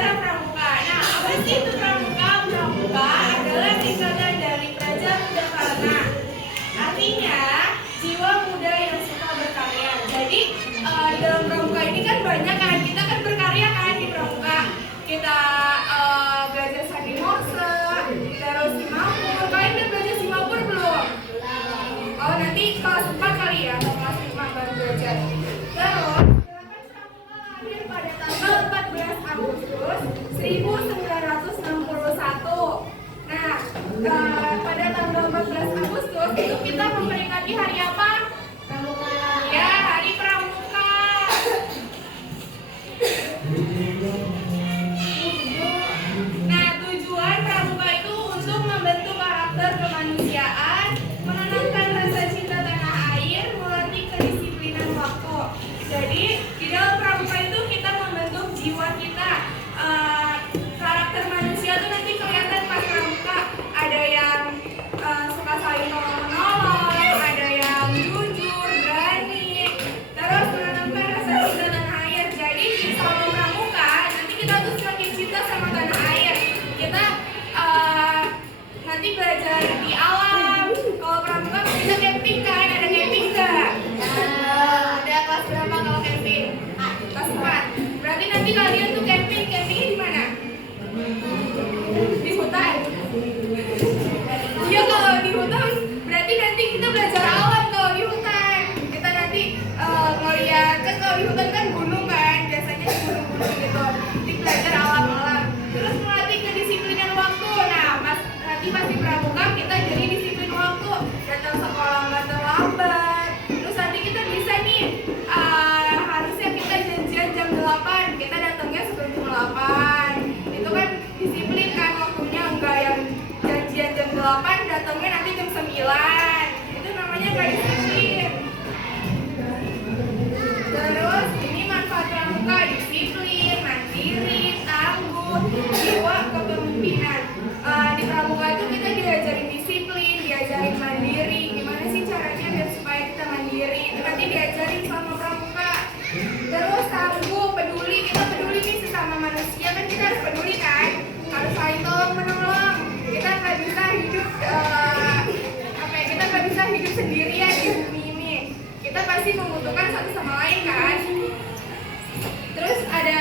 sejarah pramuka. Nah, apa sih itu pramuka? Pramuka adalah singkatan dari Praja Muda Karna. Artinya jiwa muda yang suka berkarya. Jadi di dalam pramuka ini kan banyak kan, kita kan berkarya kan di pramuka. Kita belajar sandi morse, terus simapur. Kalian udah belajar simapur belum? Oh, nanti kelas 4 kali ya, atau kelas 5 baru belajar. Terus gerakan pramuka lahir pada tanggal 14 Agustus 1961. Nah, pada tanggal 14 Agustus itu kita memperingati hari apa? Pramuka. Ya, hari pramuka. Nah, tujuan pramuka itu untuk membentuk karakter kemanusiaan, menanamkan rasa cinta tanah air, melatih kedisiplinan waktu. Jadi, di dalam pramuka itu kita membentuk jiwa kita. Karakter manusia itu nanti kelihatan pas pramuka. Ada yang suka saling nolong-menolong, ada yang jujur, berani, terus menanamkan rasa cinta tanah air. Jadi selama pramuka nanti kita tuh semakin cinta sama tanah air. Kita nanti belajar di alam. Kalau pramuka kita camping kan, ada camping nggak? Ada kelas berapa kalau camping? Kelas 4. Berarti nanti kalian tuh campingnya di mana? Di hutan. Iya, kalau di hutan berarti nanti kita belajar alam. Kalau di hutan kita nanti ngeliat, kan kalau di hutan kan gunung kan, biasanya di gunung-gunung gitu. Nanti belajar alam-alam. Terus melatih kedisiplinan waktu. Nah, nanti pas di pramuka kita jadi disiplin waktu. Datang sekolah nggak terlambat. Terus nanti kita bisa nih, harusnya kita janjian jam 8, kita datangnya sebelum jam 8. Itu kan disiplin kan waktunya, enggak yang janjian jam 8 datangnya nanti jam 9. Itu namanya gak disiplin. Terus ini manfaat pramuka: disiplin, mandiri, tangguh, jiwa kepemimpinan. Di pramuka itu kita diajarin disiplin, diajarin mandiri. Gimana sih caranya biar supaya kita mandiri? Itu nanti diajarin sama pramuka. Terus tangguh, peduli. Kita peduli nih sesama manusia, kan kita harus peduli kan, harus saling tolong menolong. Kita nggak bisa hidup kita nggak bisa hidup sendirian di bumi ini. Kita pasti membutuhkan satu sama lain kan. Terus ada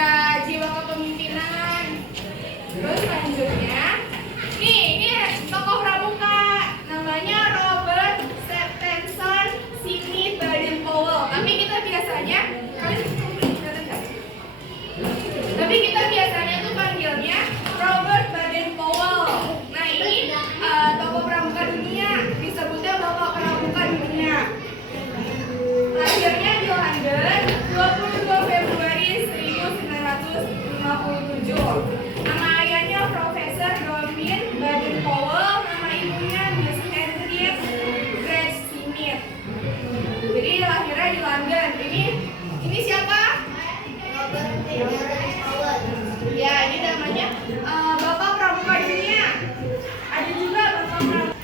jiwa kepemimpinan. Terus selanjutnya ini tokoh pramuka namanya Robert Stephenson Sidney Baden-Powell. Tapi kita biasanya tuh panggilnya Robert Baden-Powell. Nah, ini tokoh pramuka dunia, disebutnya bapak pramuka dunia. Lahirnya di London 22 Februari 1957. Nama ayahnya Profesor Domin Baden-Powell, nama ibunya Miss Henriette Grace Smith. Jadi lahirnya di London. Ini siapa? Robert Baden-Powell. Ya, ini namanya bapak pramuka dunia. Ada juga bapak pramuka.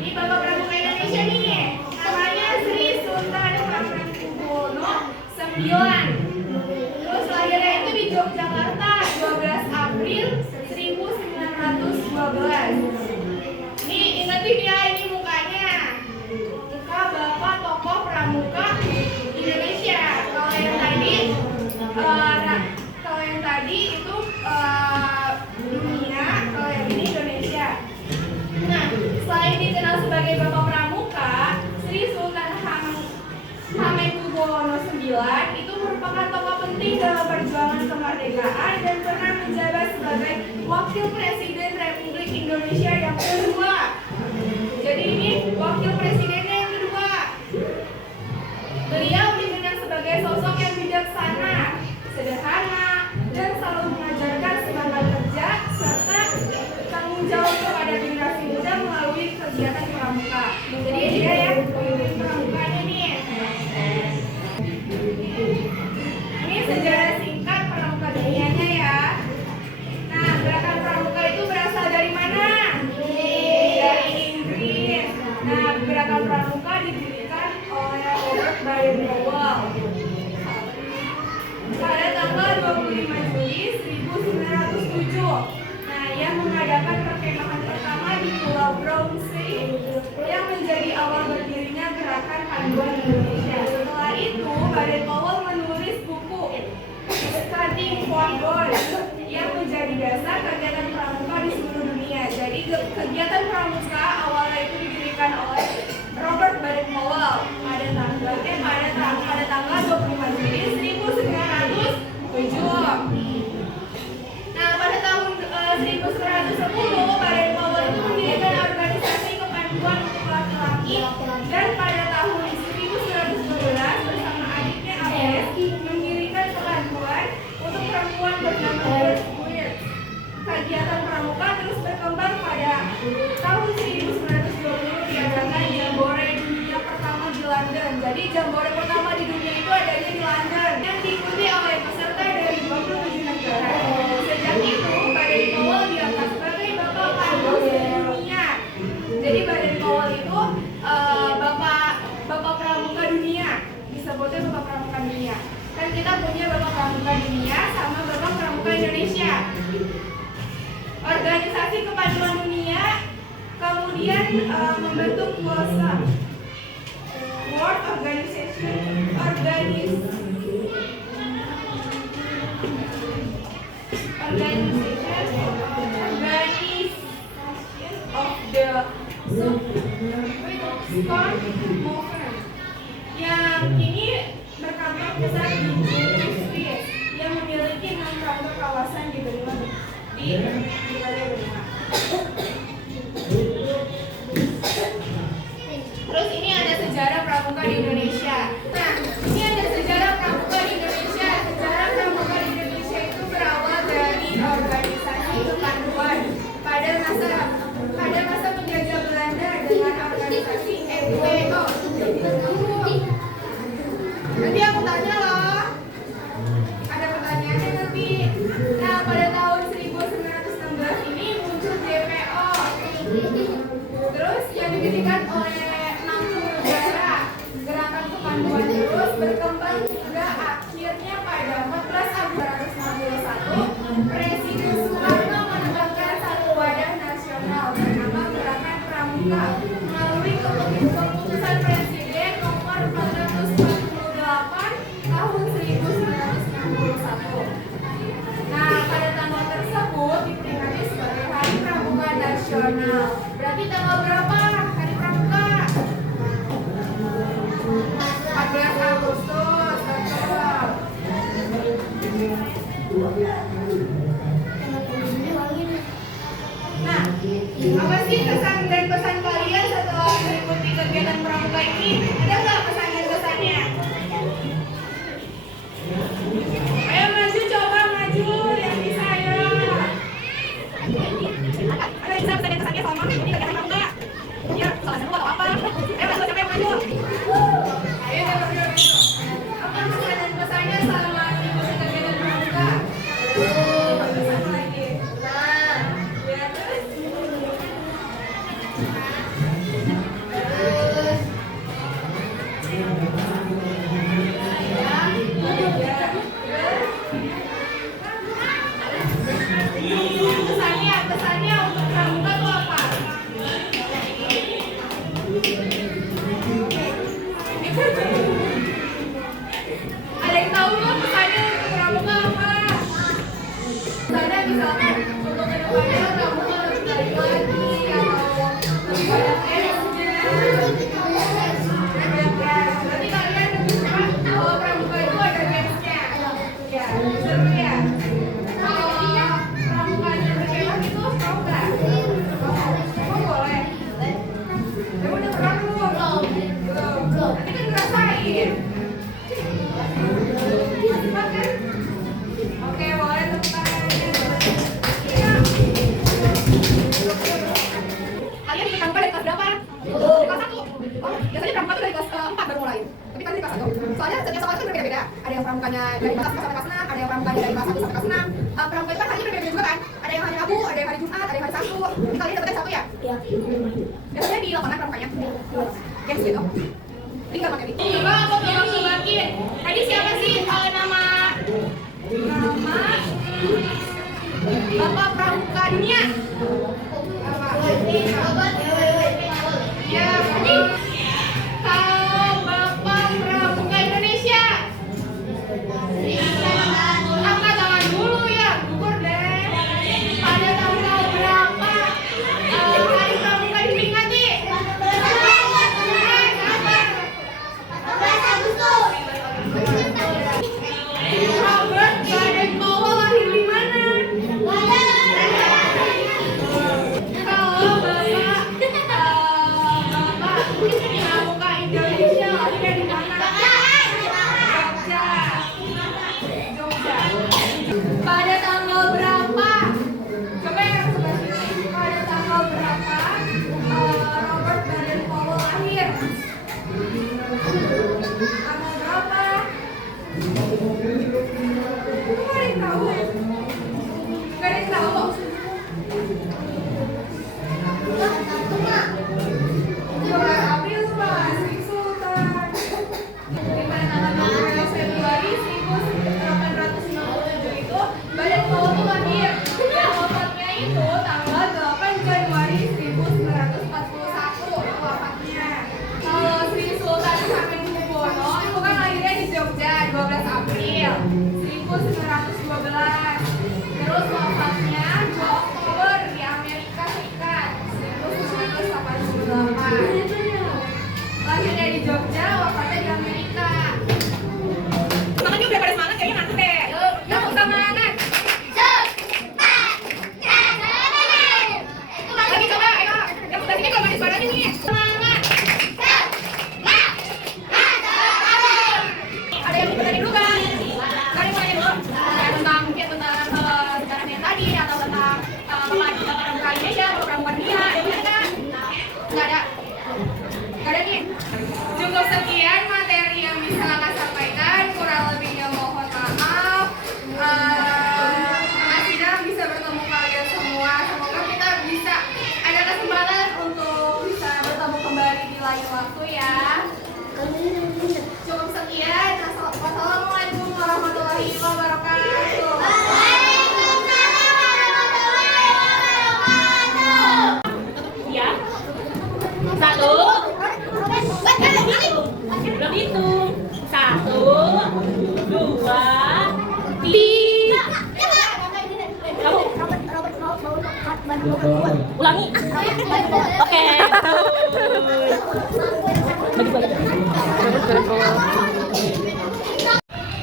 Ini bapak pramuka Indonesia nih. Namanya Sri Sultan Hamengkubuwono IX. Terus lahirnya itu di Yogyakarta 12 April 1912. Ini ingetin ya, ini mukanya. Muka bapak tokoh pramuka Indonesia. Kalau yang tadi itu dunia, kalau yang ini Indonesia. Nah, selain dikenal sebagai bapak pramuka, Sri Sultan Hamengkubuwono IX itu merupakan tokoh penting dalam perjuangan kemerdekaan dan pernah menjabat sebagai Wakil Presiden Republik Indonesia yang kedua. Jadi ini Wakil Presidennya yang kedua. Beliau dikenal sebagai sosok yang bijaksana, sederhana, dan selalu mengajarkan semangat kerja serta tanggung jawab kepada generasi muda melalui kegiatan pramuka. Jadi dia yang pemimpin pramukanya nih. Ini sejarah singkat pramuka dunianya ya. Nah, gerakan pramuka itu berasal dari mana? mengadakan perkemahan pertama di Pulau Brownsea yang menjadi awal berdirinya gerakan panduan Indonesia. Setelah itu, Baden Powell menulis buku Studying for Gold yang menjadi dasar kegiatan pramuka di seluruh dunia. Jadi kegiatan pramuka awalnya itu didirikan oleh Robert Baden Powell pada tanggal 25 Juli 1907. Nah, pada tahun 1910 Baden Powell itu mendirikan organisasi kepanduan untuk laki-laki, dan pada tahun 1912 bersama adiknya Abes mendirikan kepanduan untuk perempuan bernama Girls Guild. Kegiatan pramuka terus berkembang. Pada tahun 1920 diadakan Jambore dunia pertama di London. Jadi Jambore pertama di dunia itu adanya di London yang diikuti oleh peserta dari 27 negara. Sejak itu Baden Powell diangkat sebagai bapak pandu dunia. Jadi Baden Powell itu bapak pramuka dunia, disebutnya bapak pramuka dunia. Kan kita punya bapak pramuka dunia sama bapak pramuka Indonesia. Organisasi kepanduan dunia kemudian membentuk World Organization of the Sport Movement yang ini berkantor pusat di Swiss yang memiliki 6 kantor kawasan di benua Terus ini ada sejarah pramuka di Indonesia. Nah, ini ada sejarah pramuka di Indonesia. Sejarah pramuka di Indonesia itu berawal dari organisasi kepanduan pada masa penjajah Belanda dengan organisasi NWO. Nanti aku tanya loh. Ada pertanyaannya nanti. Nah, pada tahun 1916 ini muncul DPO. Terus yang didirikan oleh 60 negara. Gerakan kepanduan terus berkembang hingga akhirnya pada 14 Agustus 1961 Presiden Soekarno menetapkan satu wadah nasional bernama Gerakan Pramuka melalui keputusan Presiden nomor 448 tahun 1961. Nah, pada tanggal tersebut diperingati sebagai Hari Pramuka Nasional. Berarti tanggal berapa Hari Pramuka? 14 Agustus, betul. Nah, apa sih kesan dan pesan kalian setelah mengikuti kegiatan pramuka ini? Ada nggak pesan dan kesannya? Ayo maju, coba maju, yang bisa ya. Ada bisa pesan dan kesannya sama ini kegiatan pramuka? Ya, salah satu atau apa? Ayo maju, siapa yang maju? Ayo, apa pesan dan kesannya selama mengikuti kegiatan pramuka? Sama lagi. Nah, ya terus. Pesannya untuk pramuka itu apa? Ada yang tahu nggak pesannya untuk pramuka apa? Pesannya misalkan untuk kedepannya pramuka lebih baik lagi atau lebih banyak esnya. Berarti kalian kalau pramuka itu ada gamesnya. Ya, seru ya. Pramukanya berkemah itu tahu nggak? Emang boleh? Kamu udah pernah belum? Belum. Nanti kan ngerasain. Mantap kan? Oke, boleh tepuk tangannya. Kalian ikut pramuka dari kelas berapa? Dari kelas 1. Oh, biasanya pramuka itu dari kelas 4 baru mulai. Tapi kan dari kelas 1. Soalnya setiap sekolah itu berbeda-beda. Ada yang pramukanya dari kelas 1 sampai kelas 6, ada yang pramukanya dari kelas 1 sampai kelas 6. Pramuka itu kan harinya berbeda juga kan? Ada yang hari Rabu, ada yang hari Jumat, ada yang hari Sabtu. Jadi kalian dapetnya satu ya? Iya. Biasanya di lapangan pramukanya. Games gitu. Jadi nggak pakai ini. Coba aku tebak-tebakin. Tadi siapa sih nama Bapak Pramuka Dunia? 2012. Terus wafatnya 2 Oktober di Amerika Serikat 1988. Lahirnya di Jogja, wafatnya di Amerika. Semangatnya udah pada semangat kayaknya ngantuk deh. Yuk, semangat. Lagi coba, ayo. Yang sebelah sini kalau manis suaranya nih. Semangat. Ada yang mau tanya dulu kan? Tadi mau tanya dulu. Tentang mungkin tentang sejarah yang tadi atau tentang program Indonesia, program dunia, ada kan? Nggak ada. Nggak ada nih. Cukup sekian materi yang bisa kakak sampaikan. Kurang lebihnya mohon maaf. Makasih dah bisa bertemu kalian semua. Semoga kita bisa ada kesempatan untuk bisa bertemu kembali di lain waktu ya. Cukup sekian. Wassalamualaikum warahmatullahi wabarakatuh. Ya. 1. Belum hitung. 1, 2, 3. Kamu ulangi. Oke.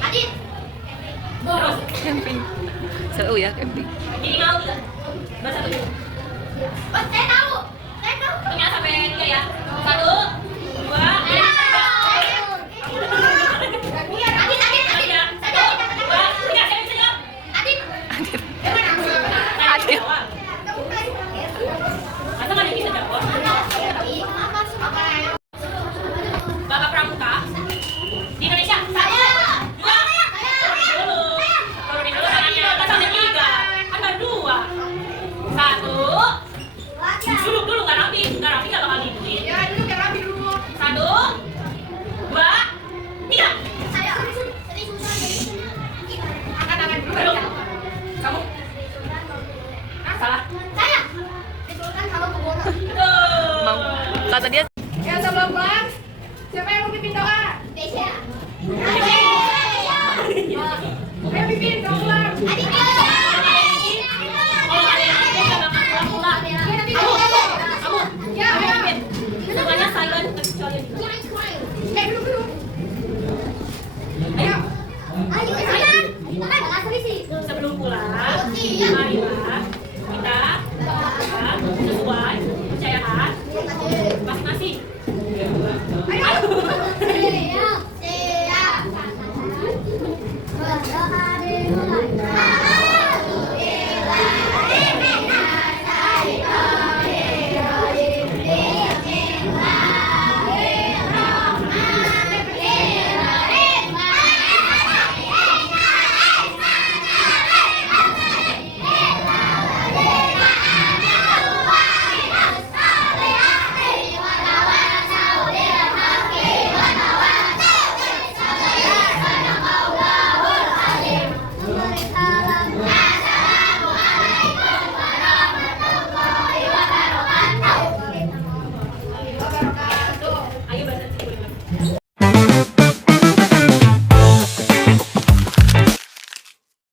Adit. Camping. Seru ya camping. Jadi mau nggak? Bahasa dulu. Saya tahu. Punya sampai 3 ya. 1, 2, 3. Bapak Pramuka di Indonesia. 1, 2, turunin dulu tangannya. Kan sampai 3. Kan baru 2. 1. Dulu nggak rapi nggak bakal diikutin. Ya dulu biar rapi dulu. 1, 2, 3. Angkat tangan dulu. Ayo. Kamu. Salah. Saya. Diturunkan kalau ke bola. Kata dia Yang sebelum pulang, siapa yang mau pimpin doa? Desya. Ayo pimpin, kamu pulang. Ya, ayo. Semuanya silent kecuali Dulu. Ayo. sebelum pulang, marilah kita doakan sesuai kepercayaan masing-masing. Wabarakatuh.